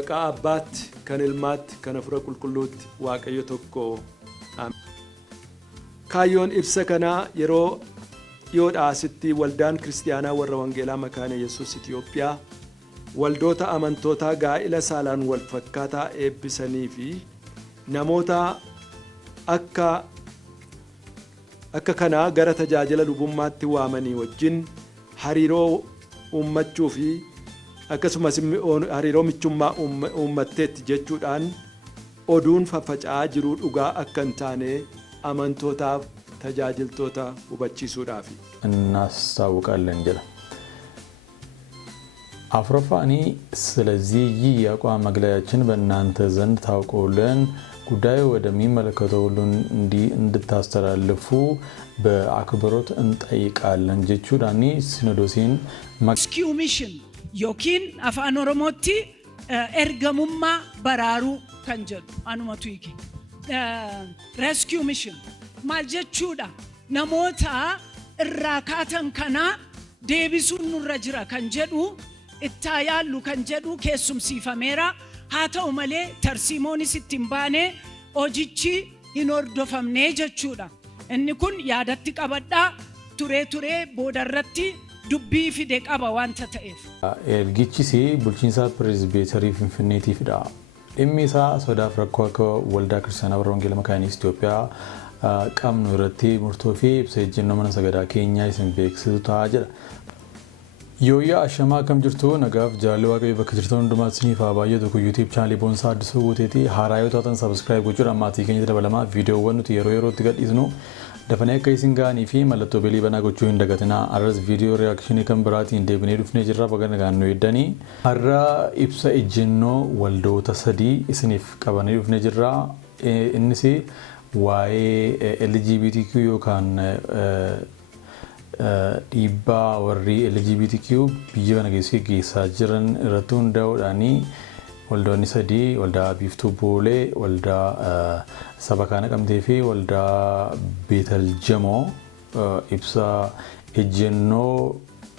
Maqaa Abbaatti, kan Ilmaatti, kan Hafuura Qulqulluutti Waaqayyo tokko. Kaayyoon ibsa kanaa yeroo dhiyoodhaa asitti waldaan kiristaanaa warra Wangeelaa Makaana Yesuus Itoophiyaa waldoota amantootaa gaa'ila saalaan wal fakkaataa eebbisanii fi namoota akka kanaa gara tajaajila lubummaatti waamanii wajjin hariiroo uummachuu fi akkasumas hariiroo michummaa uummatteetti jechuudhaan oduun faffaca'aa jiru dhugaa akka hin taane amantootaaf tajaajiltoota hubachiisuudhaaf እናስታውቃለን ጀለ አፍሮፋኒ ስለዚህ ይህ የአቋም መግለጫችን በእናንተ ዘንድ ታውቆልን ጉዳዩ ወደሚመለከተው ሁሉ እንድታስተላልፉ በአክብሮት እንጠይቃለን ጀቹዳኒ ሲኖዶሲን rescue mission ዮኪን አፋን ኦሮሞቲ ኤርገሙማ በራሩ ከንጀዱ አኑመቱ ይኪ rescue mission maal jechuudha namoota irraa kaatan kana deebisuun nurra jira kan jedhu itti yaallu kan jedhu keessumsiifameera haa ta'u malee tarsiimoonis ittiin baane hojichi hin hordofamne jechuudha inni kun yaadatti qabadhaa turee boodarratti dubbii fide qaba wanta ta'eef ergichisi bulchiinsa presbiterii finfinneetiifidha dhimmi isaa sodaaf rakkoo akka waldaa kiristaanaa warra wangeelaa makaana Itoophiyaa qaamnu irratti murtoo fi ibsa ejjennoo mana sagadaa keenyaa isin beeksisu ta'a jedha. Yooyyaa ashamaa akkam jirtu nagaaf jaalala waaqayyo bakka jirtan hundumaatti isiniif haa baay'atu kun YouTube channel Boonsaa Addisuu Guuteeti haaraa yoo taatan subscribe gochuudhaan maatii keenya dabalamaa viidiyoowwan nuti yerootti gadhiisnu dafanii akka isin ga'anii fi mallattoo belii banaa gochuu hin dagatinaa. Arras viidiyoo reakshinii kan biraatiin deebinee dhufnee jirra baga nagaan nu eeddanii. Har'a ibsa ejjennoo waldoota sadii isiniif qabannee dhufnee jirra. Innis waa'ee LGBTQ yookaan dhiibbaa warri LGBTQ biyya kana geessaa jiran irratti hundaa'uudhaan waldoonni sadii waldaa Biiftuu Boolee, waldaa saba kaana qabdee fi waldaa Beetel Jamoo ibsa ejjennoo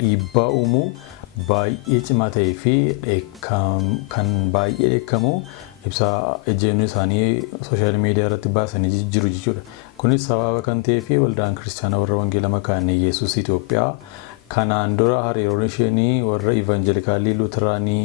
dhiibbaa uumuu baay'ee cimaa ta'ee fi kan baay'ee dheekkamu ibsa ejjennoo isaanii sooshaal miidiyaa irratti baasanii jiru jechuudha. Kunis sababa kan ta'ee fi waldaan kiristaanaa warra wangeelaa makaana Yesuus Itoophiyaa kanaan dura hariiroon isheenii warra ivaanjelikaalii luuteraanii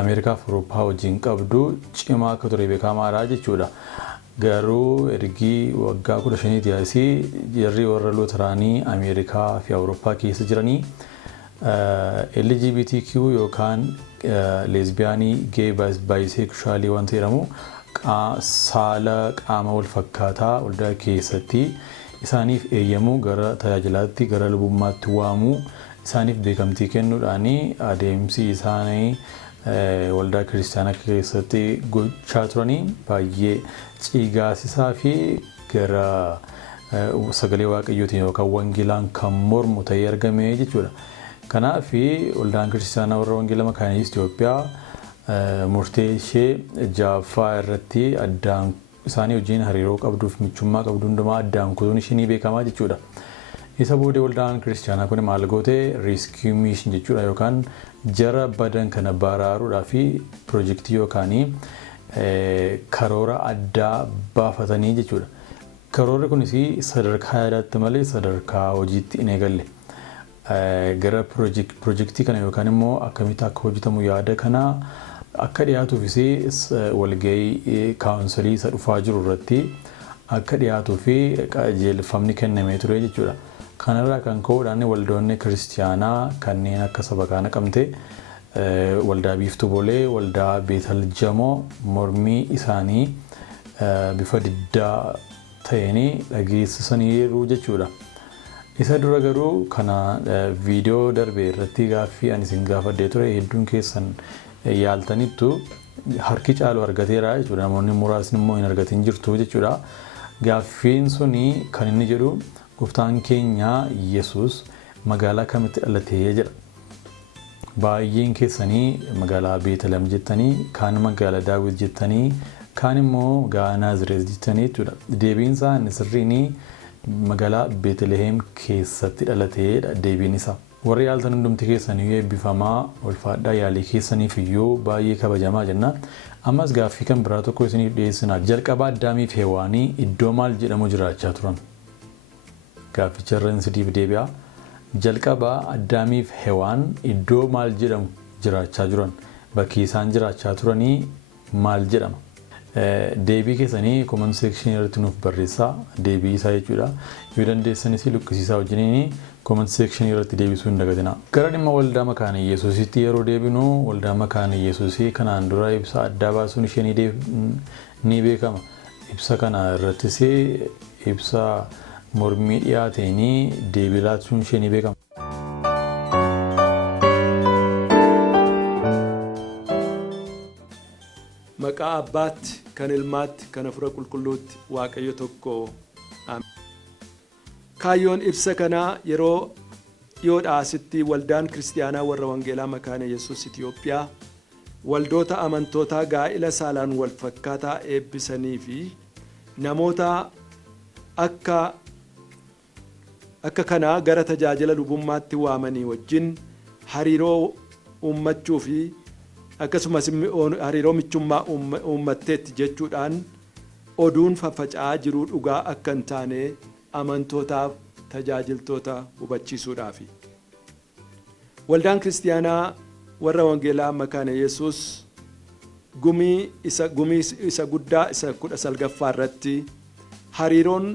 Ameerikaa fi Awurooppaa wajjin qabdu cimaa akka ture beekamaadha jechuudha. Garuu ergi waggaa 15 asii jarri warra luuteraanii Ameerikaa fi Awurooppaa keessa jiranii LGBTQ yookaan lesbiyaanii gay bisexual wanta jedhamu saala qaama wal fakkaataa waldaa keessatti isaaniif eeyyamu gara tajaajilaatti gara lubummaatti waamuu isaaniif beekamtii kennuudhaan adeemsi isaanii waldaa kiristaanaa keessatti gochaa turanii baay'ee cigaasisaa fi gara sagalee waaqayyootiin yookaan wangeelaan kan mormu ta'ee argame jechuudha. Kanaaf waldaan kiristaanaa warra wangeelaa makaana Itoophiyaa murtee ishee jaaffaa irratti addaan isaanii wajjin hariiroo qabduuf michummaa qabdu hundumaa addaan kutuun ishee beekamaa jechuudha. Isa booda waldaan kiristaanaa kun maal goote rescue mission jechuudha yookaan jara badan kana baraaruudhaa fi piroojeektii yookaan karoora addaa baafatanii jechuudha. Karoorri kunis sadarkaa yaadaatti malee sadarkaa hojiitti hin eegalle. Gara piroojeektii kana yookaan immoo akkamitti akka hojjetamu yaada kana akka dhiyaatuufis walgahii kaawunsilii isa dhufaa jiru irratti akka dhiyaatuu fi qajeelfamni kennamee ture jechuudha. Kanarraa kan ka'uudhaan waldoonni kiristaanaa kanneen akka saba kaana qabde waldaa Biiftuu Boolee, waldaa Beetel Jamoo mormii isaanii bifa diddaa ta'een dhageessisaniiru jechuudha. Isa dura garuu kana viidiyoo darbee irratti gaaffii ani isin gaafadhee ture hedduun keessan yaaltanittu harki caalu argateera jechuudha. Namoonni muraasni immoo hin argatin jirtu jechuudha. Gaaffiin suni kan inni jedhu gooftaan keenya Yesuus magaalaa kamitti dhalatee jedha. Baay'een keessanii magaalaa Beetlehem jettanii, kaan magaalaa Daawit jettanii, kaan immoo magaalaa Naazireet jettanii jechuudha. Deebiin isaa inni sirriin magaalaa Beetlehem keessatti dhalateedha deebiin isaa. warri yaaltan hundumti keessanii eebbifamaa ulfaadhaa yaalii keessaniif iyyuu baay'ee kabajamaa jennaan. Ammas gaaffii kan biraa tokko isiniif dhiyeessina. Jalqaba Addaamiif Hewaanii iddoo maal jedhamu jiraachaa turan? Gaafficha irra siif deebi'a. Jalqaba Addaamiif Hewaan iddoo maal jedhamu jiraachaa turan? Bakki isaan jiraachaa turanii maal jedhama? Deebii keessanii comment section irratti nuuf barreessaa. Deebii isaa jechuudha. Yoo dandeessanis luqqisiisaa wajjiniin comment section irratti deebisuu hin dagatinaa. Gara dhimma waldaa makaana Yesuusitti yeroo deebinu waldaa makaana Yesuusii kanaan dura ibsa addaa baasuun ishee ni beekama. Ibsa kana irrattis ibsa mormii dhiyaateen deebii laachuun ishee ni beekama. Maqaa Abbaatti, kan Ilmaatti, kan Hafuura Qulqulluutti Waaqayyo tokko. Kaayyoon ibsa kanaa yeroo dhiyoodhaa asitti waldaan kiristaanaa warra wangeelaa makaana Yesuus Itoophiyaa waldoota amantootaa gaa'ila saalaan wal fakkaataa eebbisanii fi namoota akka kanaa gara tajaajila lubummaatti waamanii wajjin hariiroo uummachuu fi akkasumas hariiroo michummaa uummatteetti jechuudhaan oduun faffaca'aa jiruu dhugaa akka hin taane amantootaaf tajaajiltoota hubachiisuudhaafi. Waldaan kiristaanaa warra wangeelaa makaana Yesuus gumii isa guddaa isa 19ffaa irratti hariiroon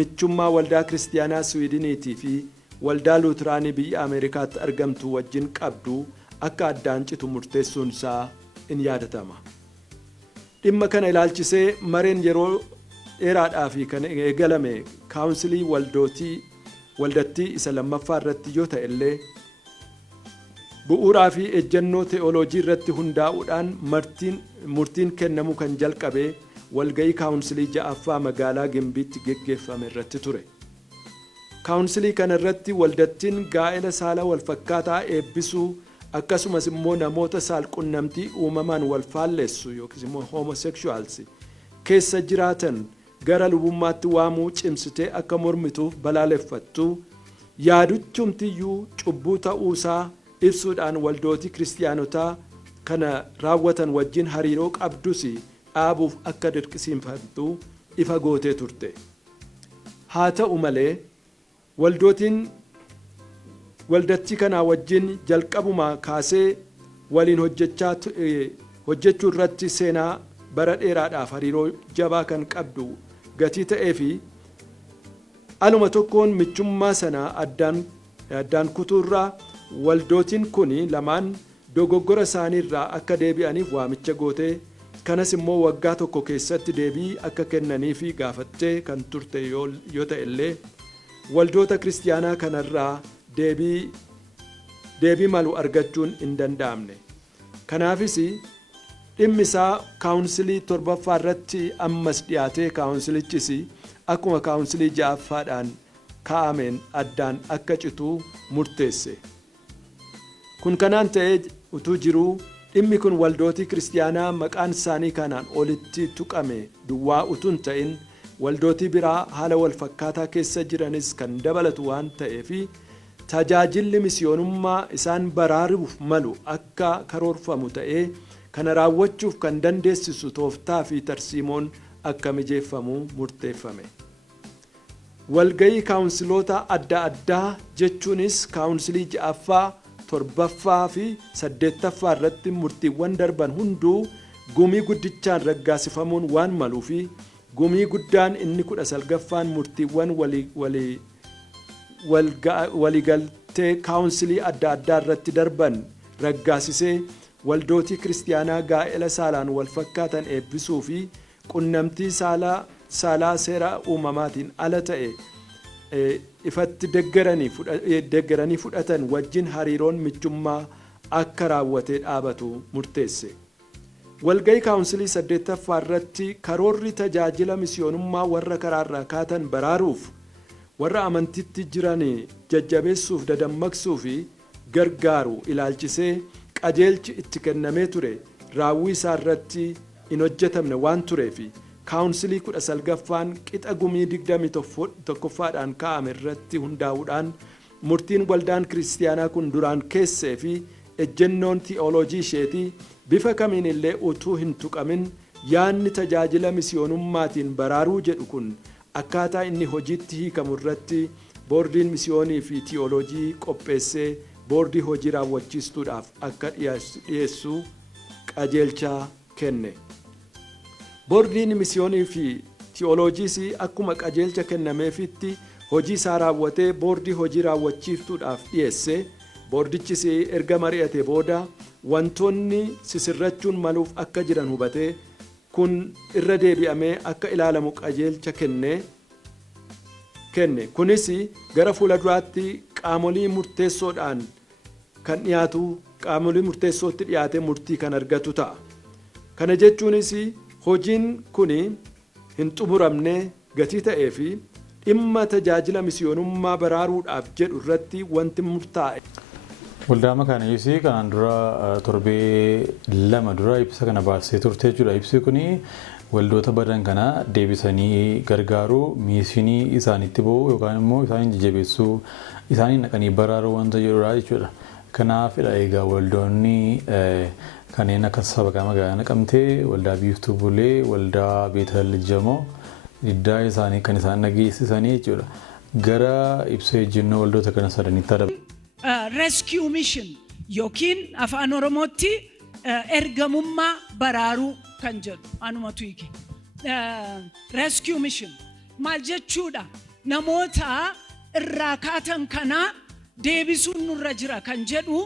michummaa waldaa kiristaanaa Swiidiniitii fi waldaa Luutiraanii biyya Ameerikaatti argamtu wajjin qabdu akka addaan citu murteessuun isaa in yaadatama. Dhimma kana ilaalchisee mareen yeroo dheeraadhaaf kan eegalame kaawunsilii waldattii isa lammaffaa irratti yoo ta'e illee bu'uuraa fi ejjennoo teeoloojii irratti hundaa'uudhaan murtiin kennamu kan jalqabe walga'ii kaawunsilii 6ffaa magaalaa Gimbiitti geggeeffame irratti ture. Kaawunsilii kana irratti waldattiin gaa'ela saala wal fakkaataa eebbisuu akkasumas immoo namoota saalqunnamtii uumamaan wal faalleessu yookiin immoo homosexuals keessa jiraatan gara lubummaatti waamuu cimsitee akka mormituuf balaaleffattu yaaduchumtiyyuu cubbuu ta'uusaa ibsuudhaan waldootii kiristaanotaa kana raawwatan wajjin hariiroo qabdus dhaabuuf akka dirqisiifattu ifa gootee turte. Haa ta'u malee waldattii kanaa wajjin jalqabumaa kaasee waliin hojjechuu irratti seenaa bara dheeraadhaaf hariiroo jabaa kan qabdu gatii ta'ee fi aluma tokkoon michummaa sana addaan kutuurraa waldootiin kun lamaan dogoggora isaaniirraa akka deebi'aniif waamicha gootee kanas immoo waggaa tokko keessatti deebii akka kennaniif gaafattee kan turte yoo ta'e illee waldoota kiristaanaa kanarraa deebii malu argachuun hin danda'amne. Kanaafis dhimmi isaa kaawunsilii 7ffaa irratti ammas dhiyaatee kaawunsilichis akkuma kaawunsilii 6ffaadhaan kaa'ameen addaan akka citu murteesse. Kun kanaan ta'ee utuu jiruu dhimmi kun waldootii kiristaanaa maqaan isaanii kanaan olitti tuqame duwwaa utuun ta'in waldootii biraa haala wal fakkaataa keessa jiranis kan dabalatu waan ta'eef tajaajilli misiyoonummaa isaan baraaruuf malu akka karoorfamu ta'ee kana raawwachuuf kan dandeessisu tooftaa fi tarsiimoon akka mijeeffamu murteeffame. Walga'ii kaawunsiloota adda addaa jechuunis kaawunsilii 6ffaa, 7ffaa fi 8ffaa irratti murtiiwwan darban hunduu gumii guddichaan raggaasifamuun waan maluuf gumii guddaan inni 19ffaan murtiiwwan waliigaltee kaawunsilii adda addaa irratti darban raggaasisee waldootii kiristaanaa gaa'ela saalaan wal fakkaatan eebbisuu fi qunnamtii saalaa seera uumamaatiin ala ta'e ifatti deeggaranii fudhatan wajjin hariiroon michummaa akka raawwatee dhaabatu murteesse. Walga'ii kaawunsilii 8ffaa irratti karoorri tajaajila misiyoonummaa warra karaarraa kaatan baraaruuf warra amantiitti jiran jajjabeessuuf dadammaqsuu fi gargaaru ilaalchisee qajeelchi itti kennamee ture raawwii isaa irratti hin hojjetamne waan tureef kaawunsilii 19ffaan qixa gumii 21ffaadhaan kaa'ame irratti hundaa'uudhaan murtiin waldaan kiristiyaanaa kun duraan keessee fi ejjennoon ti'ooloojii isheetii bifa kamiin illee utuu hin tuqamin yaanni tajaajila misiyoonummaatiin baraaruu jedhu kun akkaataa inni hojiitti hiikamu irratti boordiin misiyoonii fi ti'ooloojii qopheessee boordii hojii raawwachiistuudhaaf akka dhiyeessu qajeelchaa kenne. Boordiin misiyoonii fi ti'ooloojiis akkuma qajeelcha kennameefitti hojii isaa raawwatee boordii hojii raawwachiiftuudhaaf dhiyeesse. Boordichis erga mari'ate booda wantoonni sisirrachuun maluuf akka jiran hubatee kun irra deebi'amee akka ilaalamu qajeelcha kenne. Kunis gara fuula duraatti qaamolee murteessoodhaan kan dhiyaatu qaamolee murteessootti dhiyaatee murtii kan argatu ta'a. Kana jechuunis hojiin kun hin xumuramne gatii ta'ee fi dhimma tajaajila misiyoonummaa baraaruudhaaf jedhu irratti wanti murtaa'e. Waldaa Makaana Yesuus kanaan dura torbee 2 dura ibsa kana baasee turte jechuudha. Ibsi kun waldoota badan kana deebisanii gargaaruu miishinii isaaniitti ba'uu yookaan immoo isaanii jajjabeessuu isaanii naqanii baraaruu wanta jedhudha jechuudha. Kanaafidha egaa waldoonni kanneen akka sabakaa magaalaa Naqamtee, waldaa Biiftuu Bulee, waldaa Beetel Jamoo diddaa isaanii kan isaan dhageessisanii jechuudha. Gara ibsa ejjennoo waldoota kana sadaniitti adaba. Rescue mission yookiin afaan Oromootti ergamummaa baraaruu kan jedhu anumatu hiike. Rescue mission maal jechuudha? Namoota irraa kaatan kanaa deebisuun nurra jira kan jedhu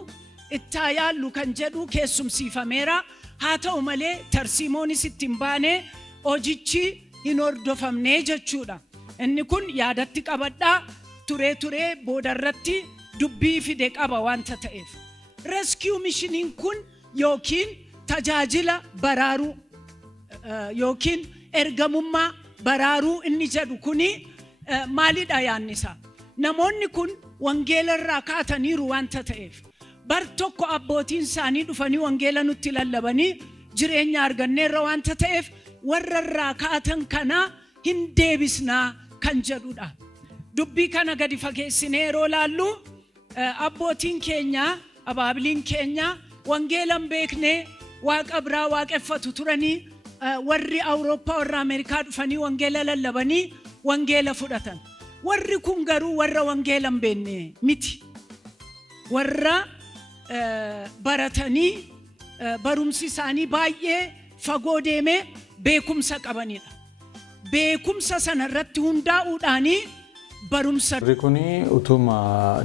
itti yaallu kan jedhu keessumsiifameera. Haa ta'u malee tarsiimoonis ittiin baane hojichi hin hordofamne jechuudha. Inni kun yaadatti qabadhaa turee boodarratti dubbii fide qaba wanta ta'eef. Rescue mishiniin kun yookiin tajaajila baraaruu yookiin ergamummaa baraaruu inni jedhu kuni maalidha yaanni isaa? Namoonni kun wangeela irraa kaataniiru wanta ta'eef bar tokko abbootiin isaanii dhufanii wangeela nutti lallabanii jireenya arganneerra wanta ta'eef warra irraa kaatan kana hin deebisnaa kan jedhudha. Dubbii kana gadi fageessinee yeroo laallu abbootiin keenya abaabiliin keenya wangeelan beeknee waaqa biraa waaqeffatu turanii warri Awurooppaa warra Ameerikaa dhufanii wangeela lallabanii wangeela fudhatan. Warri kun garuu warra wangeelan beekne miti. Warra baratanii barumsi isaanii baay'ee fagoo deemee beekumsa qabanidha. Beekumsa sana irratti hundaa'uudhaanii barumsa. Warri kun utuma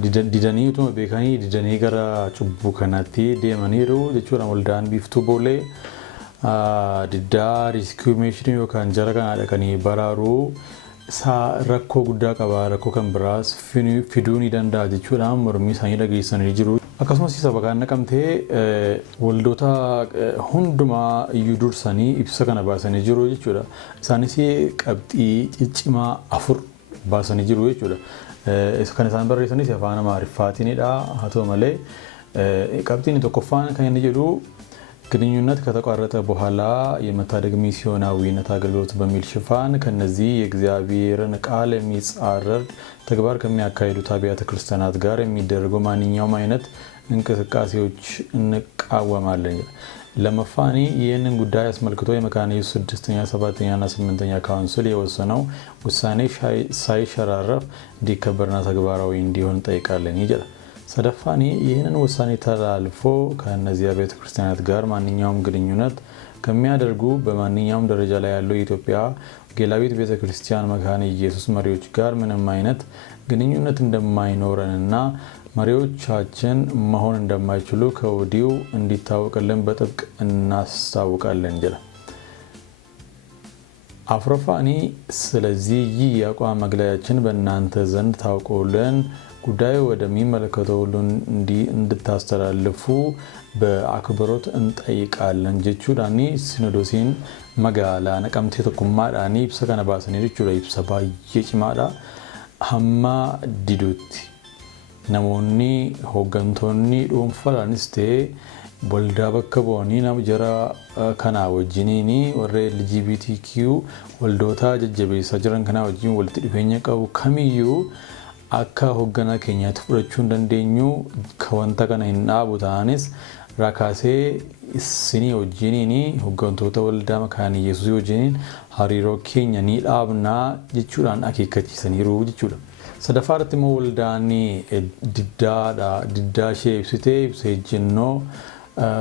didanii utuma beekanii didanii gara cubbuu kanaatti deemaniiru jechuudha. Waldaan Biiftuu Boolee diddaa riskiyuu mishinii yookaan jara kana dhaqanii baraaruu isaa rakkoo guddaa qaba. Rakkoo kan biraas fiduu ni danda'a jechuudha. Mormii isaanii dhageessanii jiru. Akkasumas sabakaan Naqamtee waldoota hundumaa iyyuu dursanii ibsa kana baasanii jiru jechuudha. Isaanis qabxii ciccimaa 4 baasanii jiru jechuudha. Kan isaan barreessanis afaan Amaariffaatiinidha. Haa ta'u malee qabxiin tokkoffaan kan inni jedhu ግንኙነት ከተቋረጠ በኋላ የመታደግ ሚስዮናዊነት አገልግሎት በሚል ሽፋን ከነዚህ የእግዚአብሔርን ቃል የሚጻረር ተግባር ከሚያካሂዱት አብያተ ክርስቲያናት ጋር የሚደረጉ ማንኛውም አይነት እንቅስቃሴዎች እንቃወማለን። ለመፋኒ ይህንን ጉዳይ አስመልክቶ የመካነ ኢየሱስ 6ኛ 7ኛ እና 8ኛ ካውንስል የወሰነው ውሳኔ ሳይሸራረፍ እንዲከበርና ተግባራዊ እንዲሆን ጠይቃለን ይላል። ሰደፋኒ ይህንን ውሳኔ ተላልፎ ከነዚህ አብያተ ክርስቲያናት ጋር ማንኛውም ግንኙነት ከሚያደርጉ በማንኛውም ደረጃ ላይ ያለው የኢትዮጵያ ወንጌላዊት ቤተክርስቲያን መካነ ኢየሱስ መሪዎች ጋር ምንም አይነት ግንኙነት እንደማይኖረንና መሪዎቻችን መሆን እንደማይችሉ ከወዲሁ እንዲታወቅልን በጥብቅ እናስታውቃለን ይላል። አፍሮፋኒ ስለዚህ ይህ የአቋም መግለጫችን በእናንተ ዘንድ ታውቆልን ጉዳዩ ወደሚመለከተው ሁሉ እንድታስተላልፉ በአክብሮት እንጠይቃለን ጀቹዳኒ ሲኖዶሲን መጋላ ነቀምቴ ተኩማዳኒ ኢብሳ ከነ ባሰኒ ጀቹዳ ኢብሳ ባየ ጭማዳ ሀማ ዲዱቲ ነሞኒ ሆገንቶኒ ዶንፈላንስ ta'e waldaa bakka bu'anii nama jara kanaa wajjiniini warra LGBTQ waldoota jajjabeessaa jiran kanaa wajjin walitti dhufeenya qabu kamiyyuu akka hoogganaa keenyaatti fudhachuu hin dandeenyu ka wanta kana hin dhaabu ta'anis rakaasee isinii wajjiniin hooggantoota waldaa makaanii Yesuus wajjiniin hariiroo keenya ni dhaabnaa jechuudhaan akeekkachiisaniiru jechuudha. Sadaffaarratti immoo waldaan diddaa ishee ibsitee ejjennoo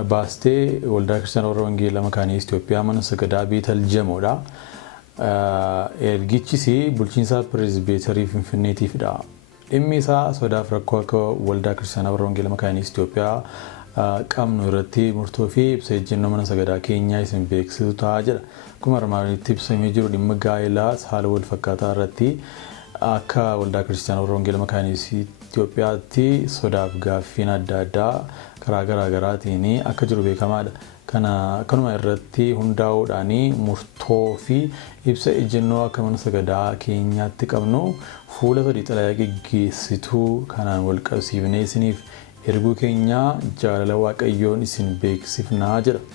baastee waldaa Kiristaanaa Warra Wangeelaa Makaanii Itoophiyaa mana sagadaa Beetel Jamoodha. Ergichis bulchiinsa Pireezbeetarii Finfinneetiifidha. Dhimmi isaa sodaaf rakkoo akka waldaa Kiristaanaa Warra Wangeelaa Makaanii Itoophiyaa qabnu irratti murtoo fi ibsa ejjennoo mana sagadaa keenyaa isin beeksisu ta'a jedha. Akkuma armaanitti ibsamee jiru dhimma gaa'elaa haala wal fakkaataa irratti akka waldaa Kiristaanaa Warra Wangeelaa Makaanii Itoophiyaatti sodaaf gaaffiin adda addaa karaa garaa garaatiin akka jiru beekamaadha. Kanuma irratti hundaa'uudhaan murtoo fi ibsa ejjennoo akka mana sagadaa keenyaatti qabnu fuula sadii xalayaa geggeessituu kanaan wal qabsiifnee isiniif erguu keenya jaalala Waaqayyoon isin beeksifnaa jedha.